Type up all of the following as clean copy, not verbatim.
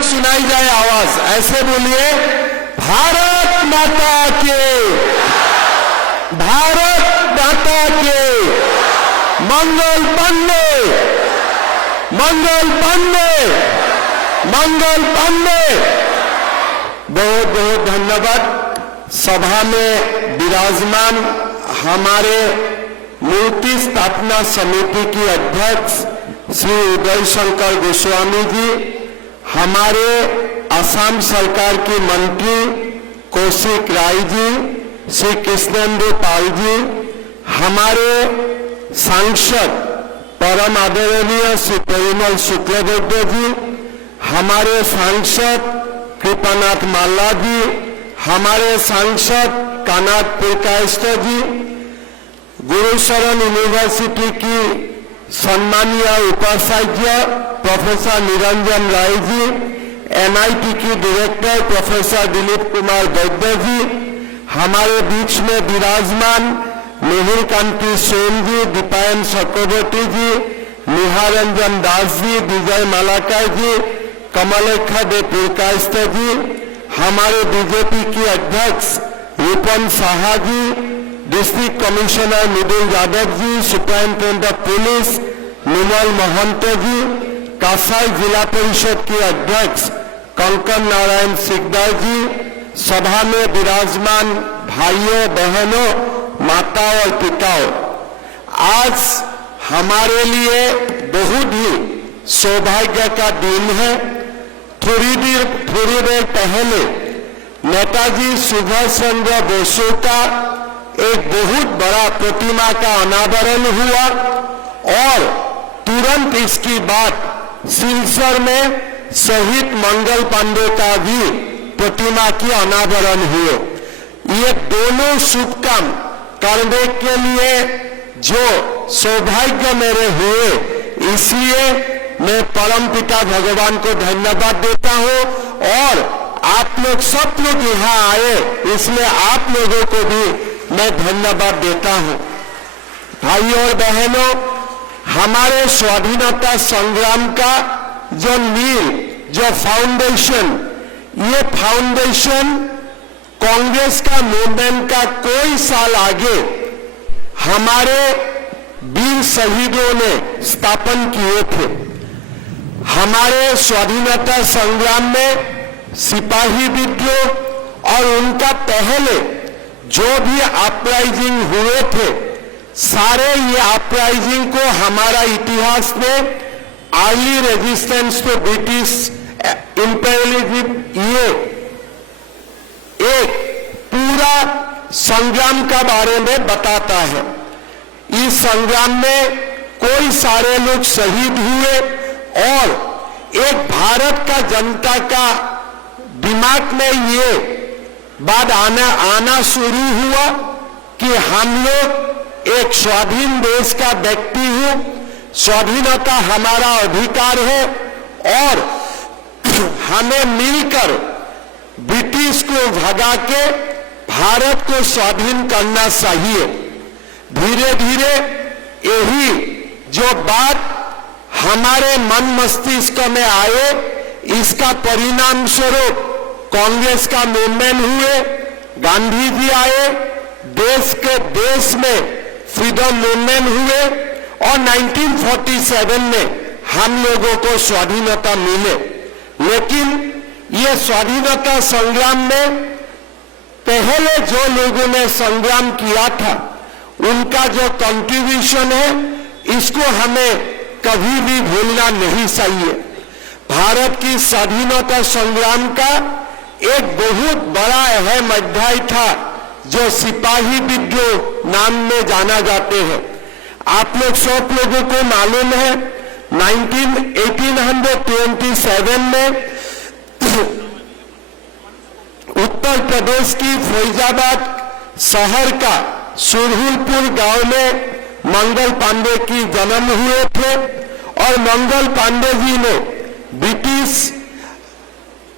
तक सुनाई जाए आवाज, ऐसे बोलिए, भारत माता के, भारत माता के, मंगल पांडे, मंगल पांडे, मंगल पांडे। बहुत बहुत धन्यवाद। सभा में विराजमान हमारे मूर्ति स्थापना समिति की अध्यक्ष श्री उदय शंकर गोस्वामी जी, हमारे असम सरकार के मंत्री कौशिक राय जी, श्री कृष्णेंद्र पाल जी, हमारे सांसद परम आदरणीय श्री परिमल शुक्लबैद्य जी, हमारे सांसद कृपानाथ माल्ला जी, हमारे सांसद कानाथ पुरकायस्थ जी, गुरुशरण यूनिवर्सिटी की सम्मानीय उपाचार्य प्रोफेसर निरंजन राय जी, एनआईटी की डायरेक्टर प्रोफेसर दिलीप कुमार वैद्य जी, हमारे बीच में विराजमान मिहिर कांति सोम जी, दीपायन चक्रवर्ती जी, निहारंजन दास जी, विजय मालाकर जी, कमलेखा दे पुरकायस्थ जी, हमारे बीजेपी की अध्यक्ष Rupam Saha ji, district commissioner Nitin Yadav ji, superintendent of police Nimal Mahant ji, Kasai जिला परिषद के अध्यक्ष कंकन नारायण सिकदार जी, सभा में विराजमान भाइयों बहनों, माताओं और पिताओं, आज हमारे लिए बहुत ही सौभाग्य का दिन है। थोड़ी देर पहले नेताजी सुभाष चंद्र बोस का एक बहुत बड़ा प्रतिमा का अनावरण हुआ और तुरंत इसकी बाद सिलचर में शहीद मंगल पांडे का भी प्रतिमा की अनावरण हुए। ये दोनों शुभ काम करने के लिए जो सौभाग्य मेरे हुए, इसलिए मैं परम पिता भगवान को धन्यवाद देता हूं और आप लोग सब लोग यहाँ आए, इसलिए आप लोगों को भी मैं धन्यवाद देता हूं। भाइयों और बहनों, हमारे स्वाधीनता संग्राम का जो नींव, जो फाउंडेशन, ये फाउंडेशन कांग्रेस का मूवमेंट का कोई साल आगे हमारे वीर शहीदों ने स्थापन किए थे। हमारे स्वाधीनता संग्राम में सिपाही विद्रोह और उनका पहले जो भी अपराइजिंग हुए थे, सारे ये अपराइजिंग को हमारा इतिहास में early resistance to British imperialism, ये एक पूरा संग्राम का बारे में बताता है। इस संग्राम में कोई सारे लोग शहीद हुए और एक भारत का जनता का दिमाग में ये बात आना शुरू हुआ कि हम लोग एक स्वाधीन देश का व्यक्ति हूं, स्वाधीनता हमारा अधिकार है और हमें मिलकर ब्रिटिश को भगा के भारत को स्वाधीन करना चाहिए। धीरे धीरे यही जो बात हमारे मन मस्तिष्क में आए, इसका परिणाम स्वरूप कांग्रेस का मूवमेंट हुए, गांधी जी आए, देश में फ्रीडम मूवमेंट हुए और 1947 में हम लोगों को स्वाधीनता मिले। लेकिन ये स्वाधीनता संग्राम में पहले जो लोगों ने संग्राम किया था, उनका जो कंट्रीब्यूशन है, इसको हमें कभी भी भूलना नहीं चाहिए। भारत की स्वाधीनता संग्राम का एक बहुत बड़ा अहम अध्याय था जो सिपाही विद्रोह नाम में जाना जाते हैं। आप लोग सब लोगों को मालूम है 1827 में उत्तर प्रदेश की फैजाबाद शहर का सुरहुलपुर गांव में मंगल पांडे की जन्म हुए थे और मंगल पांडे जी ने ब्रिटिश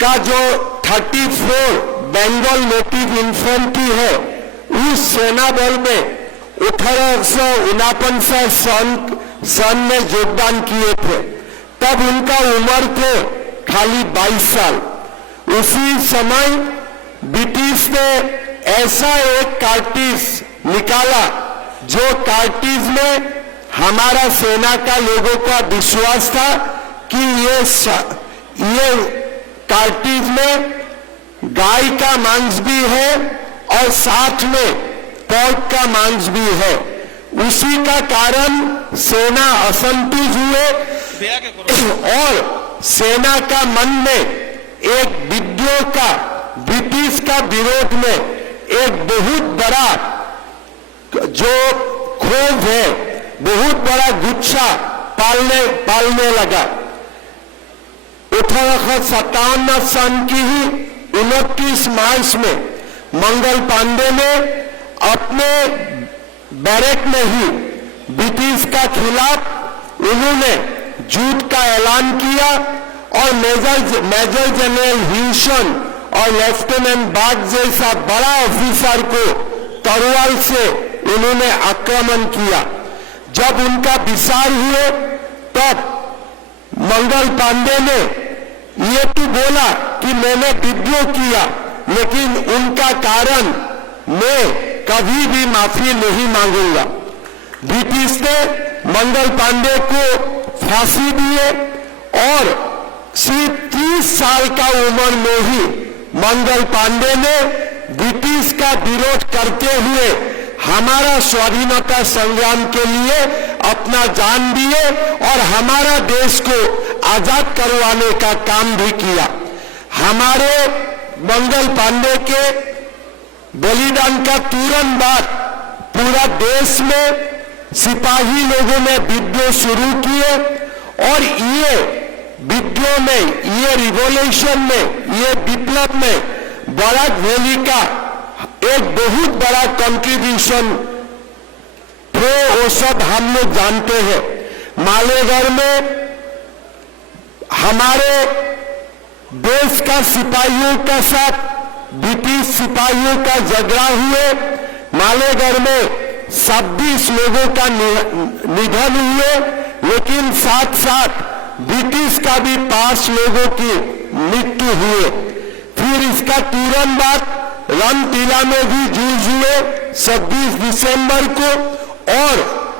का जो 34 बंगाल नेटिव इन्फेंट्री है, उस सेना बल में 1849 सन में योगदान किए थे। तब उनका उम्र थे खाली 22 साल। उसी समय ब्रिटिश ने ऐसा एक कार्टिज निकाला जो कार्टिज में हमारा सेना का लोगों का विश्वास था कि ये कार्टिज में गाय का मांस भी है और साथ में पोर्क का मांस भी है। उसी का कारण सेना असंतुष्ट हुए और सेना का मन में एक विद्रोह का, ब्रिटिश का विरोध में एक बहुत बड़ा जो क्षोभ है, बहुत बड़ा गुस्सा पालने लगा। 1857 सन की ही 29 मार्च में मंगल पांडे ने अपने बैरक में ही ब्रिटिश का खिलाफ उन्होंने जुट का ऐलान किया और मेजर जनरल ह्यूसन और लेफ्टिनेंट बाग जैसा बड़ा ऑफिसर को तलवार से उन्होंने आक्रमण किया। जब उनका विचार हुए तब मंगल पांडे ने ये तो बोला कि मैंने विद्रोह किया, लेकिन उनका कारण मैं कभी भी माफी नहीं मांगूंगा। ब्रिटिश ने मंगल पांडे को फांसी दिए और सिर्फ 30 साल का उम्र में ही मंगल पांडे ने ब्रिटिश का विरोध करते हुए हमारा स्वाधीनता संग्राम के लिए अपना जान दिए और हमारा देश को आजाद करवाने का काम भी किया। हमारे मंगल पांडे के बलिदान का तुरंत बाद पूरा देश में सिपाही लोगों ने विद्रोह शुरू किए और ये विद्रोह में, ये रिवॉल्यूशन में, ये विप्लव में बराक वैली का एक बहुत बड़ा कंट्रीब्यूशन थे। वो सब हम लोग जानते हैं। मालेगांव में हमारे देश का सिपाहियों का साथ ब्रिटिश सिपाहियों का झगड़ा हुए। मालेगांव में 26 लोगों का निधन हुए, लेकिन साथ साथ ब्रिटिश का भी 5 लोगों की मृत्यु हुए। फिर इसका तुरंत बाद रंगटीला में भी जूझ हुए 26 दिसंबर को, और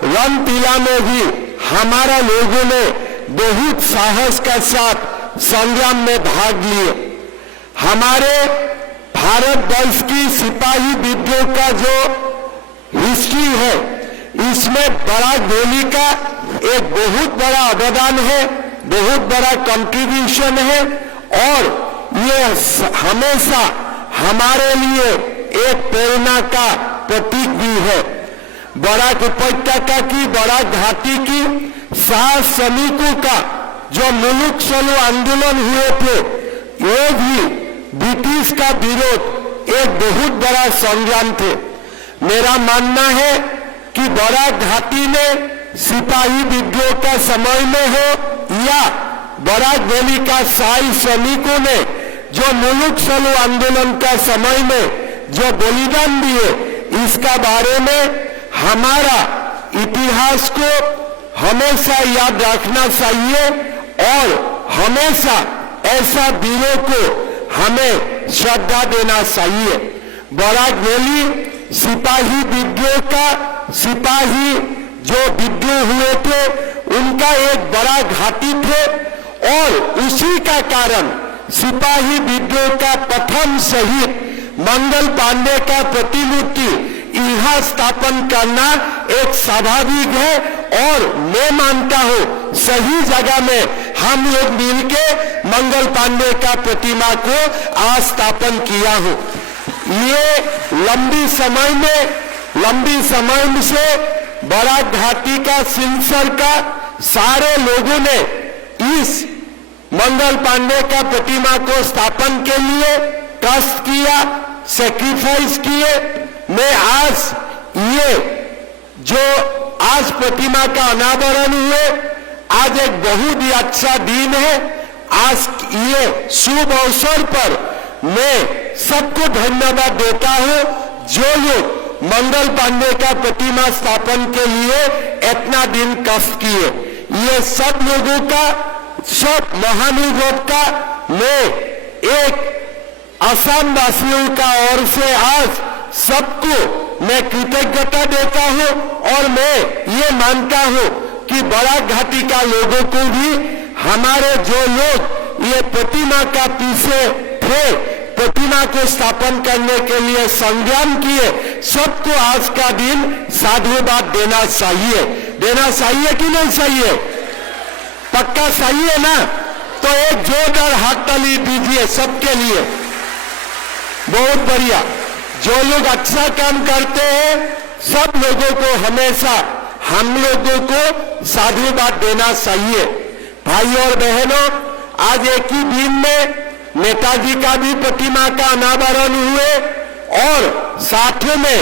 रंगटीला में भी हमारा लोगों ने बहुत साहस के साथ संग्राम में भाग लिए। हमारे भारत वर्ष की सिपाही विद्रोह का जो हिस्ट्री है, इसमें बराक वैली का एक बहुत बड़ा अवदान है, बहुत बड़ा कंट्रीब्यूशन है, और ये हमेशा हमारे लिए एक प्रेरणा का प्रतीक भी है। बराक उपत्यका की, बराक घाटी की 7 श्रमिकों का जो मुलुक चलो आंदोलन हुए थे, ये भी ब्रिटिश का विरोध एक बहुत बड़ा संग्राम थे। मेरा मानना है कि बराक घाटी में सिपाही विद्रोह का समय में हो या बराक वैली का शाही श्रमिकों ने जो मुलुक चलो आंदोलन का समय में जो बलिदान दिए, इसका बारे में हमारा इतिहास को हमेशा याद रखना चाहिए और हमेशा ऐसा वीरों को हमें श्रद्धा देना चाहिए। बराक वैली सिपाही विद्रोह का, सिपाही जो विद्रोह हुए थे उनका एक बड़ा घाटी थे, और उसी का कारण सिपाही विद्रोह का प्रथम शहीद मंगल पांडे का प्रतिमूर्ति यहाँ स्थापन करना एक स्वाभाविक है। और मैं मानता हूँ सही जगह में हम लोग मिलके मंगल पांडे का प्रतिमा को आज स्थापन किया हो। ये लंबी समय से बराक घाटी का, सिलसर का सारे लोगों ने इस मंगल पांडे का प्रतिमा को स्थापन के लिए कष्ट किया, सैक्रिफाइस किए। मैं आज ये जो आज प्रतिमा का अनावरण हुए, आज एक बहुत ही अच्छा दिन है। आज ये शुभ अवसर पर मैं सबको धन्यवाद देता हूँ जो लोग मंगल पांडे का प्रतिमा स्थापन के लिए इतना दिन कष्ट किए। ये सब लोगों का सब महानुभाव का मैं एक असम वासियों का ओर से आज सबको मैं कृतज्ञता देता हूं और मैं ये मानता हूं कि बराक घाटी का लोगों को भी हमारे जो लोग ये प्रतिमा का पीछे थे, प्रतिमा को स्थापन करने के लिए संग्राम किए, सबको आज का दिन साधुवाद देना चाहिए कि नहीं चाहिए? पक्का चाहिए ना? तो एक जोरदार हाथ ताली दीजिए सबके लिए। बहुत बढ़िया। जो लोग अच्छा काम करते हैं सब लोगों को हमेशा हम लोगों को साधुवाद देना चाहिए। भाई और बहनों, आज एक ही दिन में नेताजी का भी प्रतिमा का अनावरण हुए और साथ में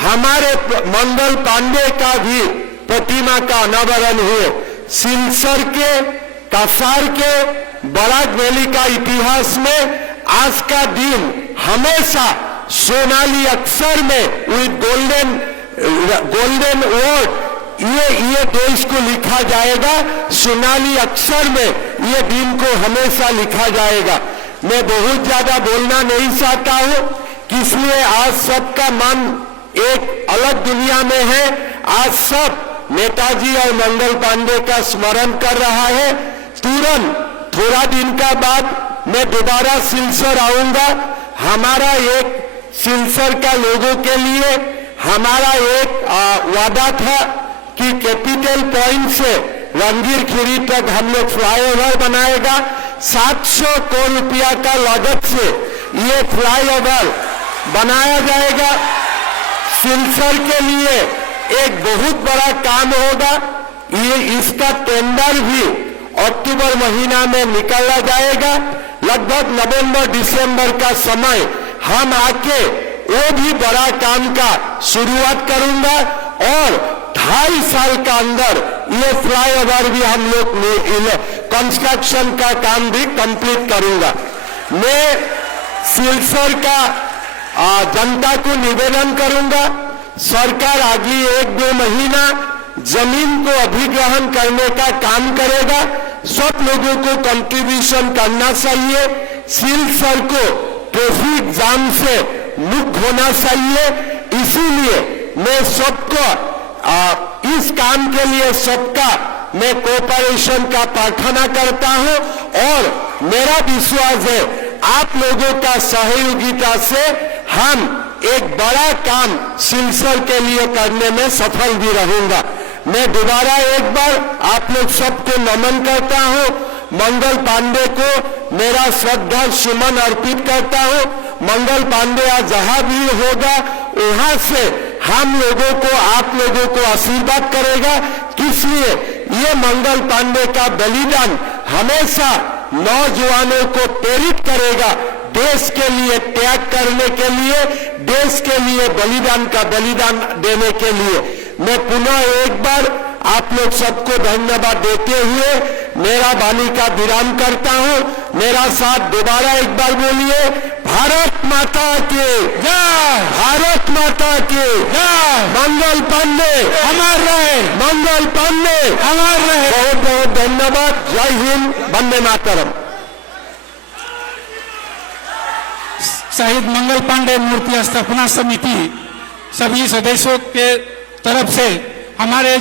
हमारे मंगल पांडे का भी प्रतिमा का अनावरण हुए। सिलचर के कसार के बराक वैली का इतिहास में आज का दिन हमेशा सोनाली अक्षर में विद गोल्डन वर्ड ये देश को लिखा जाएगा। सोनाली अक्षर में ये दिन को हमेशा लिखा जाएगा। मैं बहुत ज्यादा बोलना नहीं चाहता हूं, इसलिए आज सबका मन एक अलग दुनिया में है। आज सब नेताजी और मंगल पांडे का स्मरण कर रहा है। तुरंत थोड़ा दिन का बाद मैं दोबारा सिलचर आऊंगा। हमारा एक सिलचर का लोगों के लिए हमारा एक वादा था कि कैपिटल पॉइंट से रंगीर खीरी तक हम लोग फ्लाईओवर बनाएगा। 700 करोड़ रुपया का लागत से ये फ्लाईओवर बनाया जाएगा। सिलचर के लिए एक बहुत बड़ा काम होगा। ये इसका टेंडर भी अक्टूबर महीना में निकाला जाएगा। लगभग नवंबर दिसंबर का समय हम आके वो भी बड़ा काम का शुरुआत करूंगा और 2.5 साल का अंदर ये फ्लाईओवर भी हम लोग कंस्ट्रक्शन का काम भी कंप्लीट करूंगा। मैं सिलचर का जनता को निवेदन करूंगा, सरकार अगली 1-2 महीना जमीन को अधिग्रहण करने का काम करेगा। सब लोगों को कंट्रीब्यूशन करना चाहिए। सिलचर को ट्रैफिक जाम से मुक्त होना चाहिए। इसीलिए मैं सबको इस काम के लिए सबका मैं कोऑपरेशन का प्रार्थना करता हूं और मेरा विश्वास है आप लोगों का सहयोगिता से हम एक बड़ा काम सिलचर के लिए करने में सफल भी रहूंगा। मैं दोबारा एक बार आप लोग सबको नमन करता हूं। मंगल पांडे को मेरा श्रद्धा सुमन अर्पित करता हूं। मंगल पांडे आज जहां भी होगा वहां से हम लोगों को आप लोगों को आशीर्वाद करेगा। इसलिए ये मंगल पांडे का बलिदान हमेशा नौजवानों को प्रेरित करेगा देश के लिए त्याग करने के लिए, देश के लिए बलिदान देने के लिए। मैं पुनः एक बार आप लोग सबको धन्यवाद देते हुए मेरा वाणी का विराम करता हूं। मेरा साथ दोबारा एक बार बोलिए, भारत माता के जय, भारत माता के जय। मंगल पांडे अमर रहे, मंगल पांडे अमर रहे। बहुत बहुत धन्यवाद। जय हिंद, वंदे मातरम। शहीद मंगल पांडे मूर्ति स्थापना समिति सभी सदस्यों के तरफ से हमारे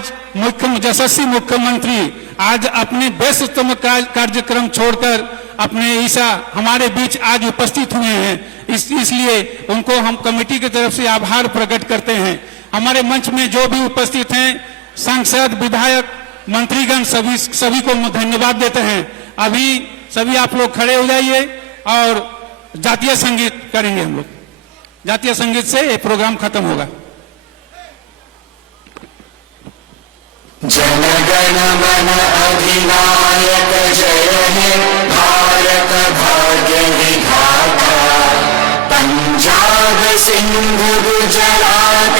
यशस्वी मुख्यमंत्री आज अपने व्यस्ततम कार्यक्रम छोड़कर अपने ईसा हमारे बीच आज उपस्थित हुए हैं। इसलिए उनको हम कमेटी की तरफ से आभार प्रकट करते हैं। हमारे मंच में जो भी उपस्थित हैं सांसद, विधायक, मंत्रीगण सभी को धन्यवाद देते हैं। अभी सभी आप लोग खड़े हो जाइए और जातीय संगीत करेंगे। हम लोग जातीय संगीत से ये प्रोग्राम खत्म होगा। जन गण मन अधिनायक जय हे भारत भाग्य विधाता। पंजाब सिंध गुजरात